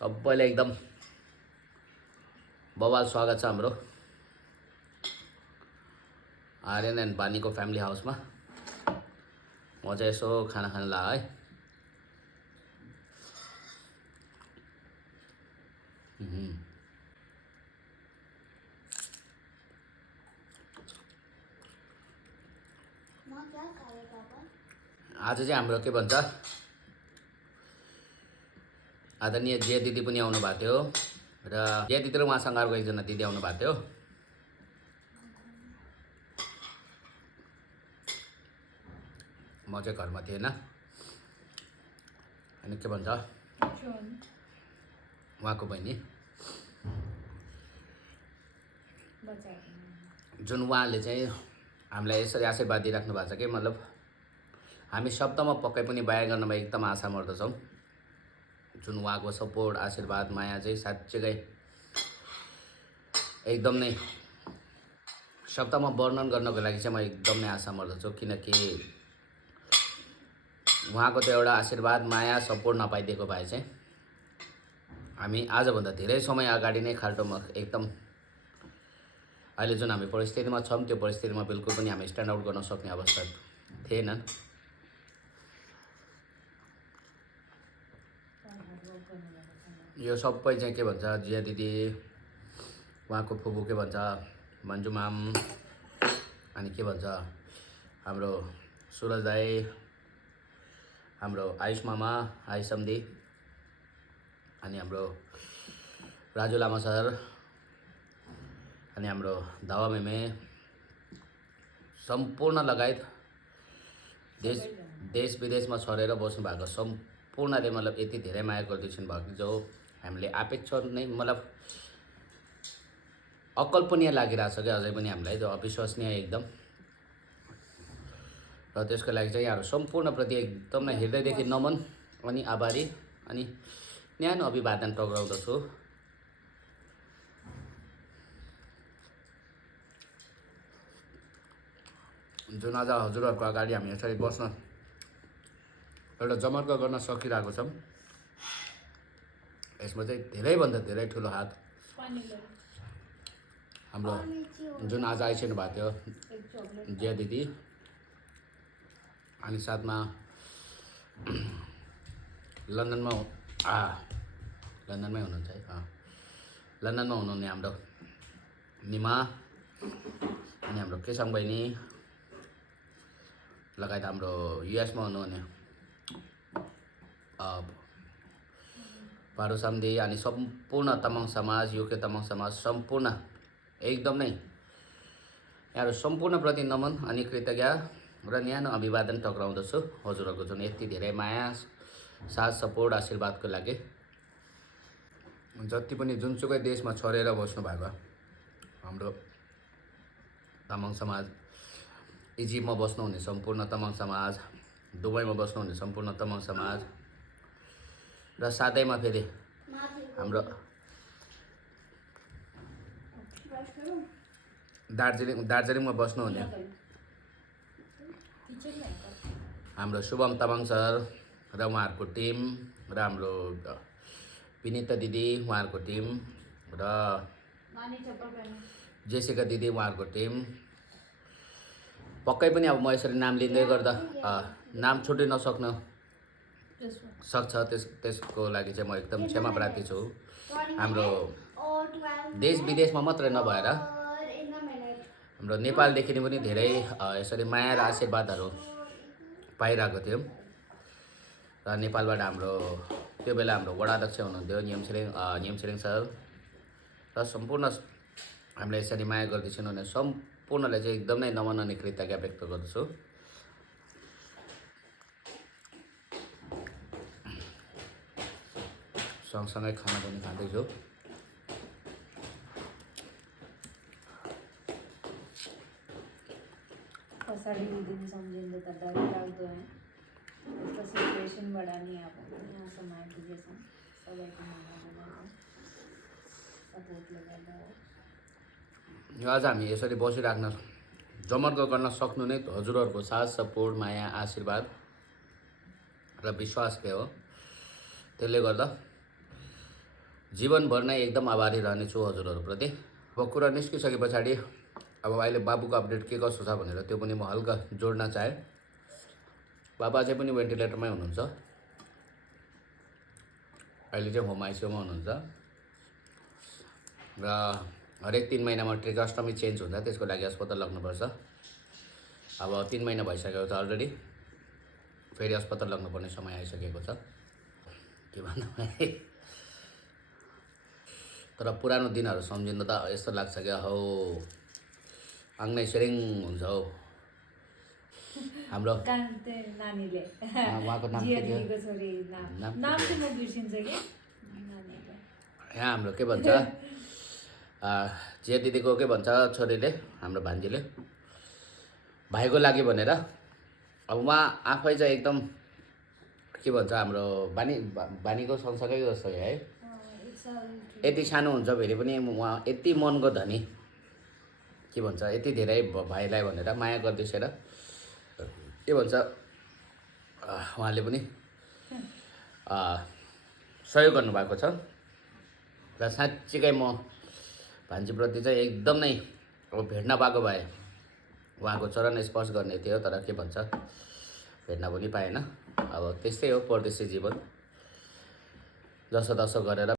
सबैले एकदम बवाल स्वागत छ हाम्रो आर्यन एन्ड बानीको फ्यामिली हाउसमा। म चाहिँ यसो खाना खान ला है। आज चाहिँ हाम्रो के भन्छ आदरणीय जे दिदी पनि आउनु भएको थियो र जे दिदी र उहाँसँग अर्को एकजना दिदी आउनु भएको थियो। म चाहिँ घरमा थिएन। अनि के भन्छ उहाँको बहिनी जुन उहाँले चाहिँ हामीलाई यसरी आशीर्वाद दिइराख्नु भएको छ कि मतलब हामी शब्दमा पक्कै पनि बयान गर्नमा एकदम आशा मर्दछौँ। जुन उहाँको सपोर्ट आशीर्वाद माया चाहिँ साँच्चै एकदम नै शब्दमा वर्णन गर्नको लागि चाहिँ म एकदम नै आशा मर्दछु। किनकि उहाँको त एउटा आशीर्वाद माया सपोर्ट नपाइदिएको भए चाहिँ हामी आजभन्दा धेरै समय अगाडि नै खाल्टोमा एकदम अहिले जुन हामी परिस्थितिमा छौँ त्यो परिस्थितिमा बिल्कुल पनि हामी स्ट्यान्ड आउट गर्न सक्ने अवस्था थिएन। यो सबै चाहिँ के भन्छ जिया दिदी उहाँको फुपू के भन्छ मन्जु माम अनि के भन्छ हाम्रो सुरज दाई हाम्रो आयुष मामा आयुष सम्धी अनि हाम्रो राजु लामा सर अनि हाम्रो धावा मेमे सम्पूर्ण लगायत देश विदेशमा छरेर बस्नु भएको सम्पूर्णले मतलब यति धेरै माया गरिदिनु भएको जो हामीले अपेक्षा नै मतलब अकल्पनीय लागिरहेछ कि अझै पनि हामीलाई जो अविश्वसनीय एकदम। र त्यसको लागि चाहिँ यहाँहरू सम्पूर्णप्रति एकदम नै हृदयदेखि नमन अनि आभारी अनि न्यानो अभिवादन टक्राउँदछु। जुन आज हजुरहरूको अगाडि हामी यसरी बस्न एउटा जमर्क गर्न सकिरहेको छौँ यसमा चाहिँ धेरैभन्दा धेरै ठुलो हात हाम्रो जुन आज आइसक्नु भएको थियो जिया दिदी अनि साथमा लन्डनमै हुनुहुन्छ है लन्डनमा हुनुहुने हाम्रो निमा अनि हाम्रो केसाङ बहिनी लगायत हाम्रो युएसमा हुनुहुने पारो सामदी अनि सम्पूर्ण तामाङ समाज युके तामाङ समाज सम्पूर्ण एकदम नै यहाँहरू सम्पूर्णप्रति नमन अनि कृतज्ञ र न्यानो अभिवादन टक्राउँदछु हजुरहरूको जुन यति धेरै माया साथ सपोर्ट आशीर्वादको लागि। जति पनि जुनसुकै देशमा छरेर बस्नु भएको हाम्रो तामाङ समाज इजिप्टमा बस्नुहुने सम्पूर्ण तामाङ समाज दुबईमा बस्नुहुने सम्पूर्ण तामाङ समाज र साथैमा फेरि हाम्रो दार्जिलिङमा बस्नुहुने हाम्रो शुभम तामाङ सर र उहाँहरूको टिम र हाम्रो विनिता दिदी उहाँहरूको टिम र जेसिका दिदी उहाँहरूको टिम पक्कै पनि अब म यसरी नाम लिँदै गर्दा नाम छुट्टै नसक्न सक्छ त्यसको लागि चाहिँ म एकदम क्षमा प्रार्थी छु। हाम्रो देश विदेशमा मात्रै नभएर हाम्रो नेपालदेखि पनि धेरै यसरी माया र आशीर्वादहरू पाइरहेको थियौँ। र नेपालबाट हाम्रो त्यो बेला हाम्रो वडा अध्यक्ष हुनुहुन्थ्यो नियम छिरिङ सर र सम्पूर्ण हामीलाई यसरी माया गर्दैछन् भने सम्पूर्णलाई चाहिँ एकदम नै नमन अनि कृतज्ञता व्यक्त गर्दछु। सँगसँगै खाना पनि खाँदैछु। सारी दीदी समझेंगे तो डर लाग्दो है इसका सिचुएशन बड़ा नहीं आप यहाँ समाज के जैसा सब एक सपोर्ट लगाइदा यो आज हामी यसरी बसिराख्न जमर्क गर्न सक्नु नै हजुरहरूको साथ सपोर्ट माया आशीर्वाद र विश्वासले हो। त्यसले गर्दा जीवनभर नै एकदम आभारी रहनेछु हजुरहरूप्रति। अब कुरा निस्किसके पछाडि अब अहिले बाबुको अपडेट के कसो छ भनेर त्यो पनि म हल्का जोड्न चाहेँ। बाबा चाहिँ पनि भेन्टिलेटरमै हुनुहुन्छ, अहिले चाहिँ होम आइसियुमा हुनुहुन्छ र हरेक 3 महिनामा ट्रिकोस्टोमी चेन्ज हुन्छ, त्यसको लागि अस्पताल लग्नुपर्छ। अब 3 महिना भइसकेको छ अलरेडी, फेरि अस्पताल लग्नुपर्ने समय आइसकेको छ। के भन्नु है, तर पुरानो दिनहरू सम्झिँदा त यस्तो लाग्छ कि हौ आङ्नै सेरिङ हुन्छ हौ। हाम्रो कान्ते नानीले उहाँको नाम जिया के थियो? दिदीको छोरी नाम चाहिँ म बिर्सिन्छु कि नानीले। यहाँ हाम्रो के भन्छ जिया दिदीको के भन्छ छोरीले, हाम्रो भान्जीले भाइको लागि भनेर। अब उहाँ आफै चाहिँ एकदम के भन्छ हाम्रो बानीको सँगसँगै जस्तो है, यति सानो हुन्छ फेरि पनि उहाँ यति मनको धनी, के भन्छ यति धेरै भाइलाई भनेर माया गर्दैछ र के भन्छ उहाँले पनि सहयोग गर्नुभएको छ। र साँच्चीकै म भान्जीप्रति चाहिँ एकदम नै अब भेट्न पाएको भए उहाँको चरण स्पर्श गर्ने थियो, तर के भन्छ भेट्न पनि पाएन। अब त्यस्तै हो परदेशी जीवन, जसोतसो गरेर